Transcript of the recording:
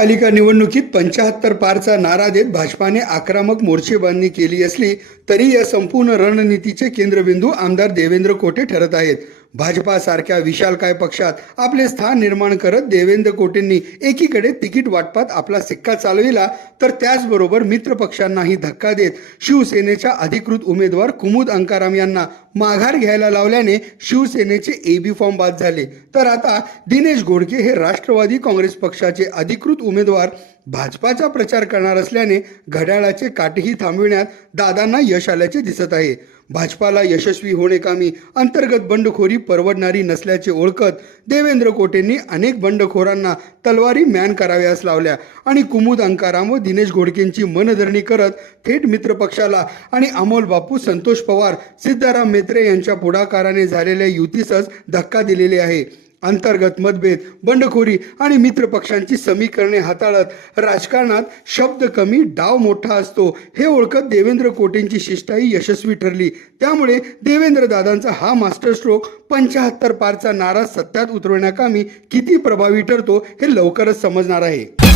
महापालिका निवडणुकीत 75 पारचा नारा देत भाजपाने आक्रमक मोर्चेबांधणी केली असली तरी या संपूर्ण रणनीतीचे केंद्रबिंदू आमदार देवेंद्र कोटे ठरत आहेत. भाजपासारख्या विशालकाय पक्षात आपले स्थान निर्माण करत देवेंद्र कोटेंनी एकीकडे तिकीट वाटपात आपला सिक्का चालविला तर त्याचबरोबर मित्र पक्षांनाही धक्का देत शिवसेनेच्या अधिकृत उमेदवार कुमुद अंकाराम यांना माघार घ्यायला लावल्याने शिवसेनेचे एबी फॉर्म बाद झाले. तर आता दिनेश घोडके हे राष्ट्रवादी काँग्रेस पक्षाचे अधिकृत उमेदवार भाजपाचा प्रचार करणार असल्याने घड्याळाचे काटेही थांबविण्यात दादांना यश आल्याचे दिसत आहे. भाजपाला यशस्वी होणेकामी अंतर्गत बंडखोरी परवडणारी नसल्याचे ओळखत देवेंद्र कोटेंनी अनेक बंडखोरांना तलवारी म्यान कराव्यास लावल्या आणि कुमुद अंकाराम व दिनेश घोडकेंची मनधरणी करत थेट मित्रपक्षाला आणि अमोल बापू, संतोष पवार, सिद्धाराम म्हेत्रे यांच्या पुढाकाराने झालेल्या युतीसच धक्का दिलेले आहे. अंतर्गत मतभेद, बंडखोरी आणि मित्रपक्षांची समीकरणे हाताळत राजकारणात शब्द कमी डाव मोठा असतो हे ओळखत देवेंद्र कोटेंची शिष्टाई यशस्वी ठरली. त्यामुळे देवेंद्र दादांचा हा मास्टर स्ट्रोक 75 पारचा नारा सत्यात उतरवण्याकामी किती प्रभावी ठरतो हे लवकरच समजणार आहे.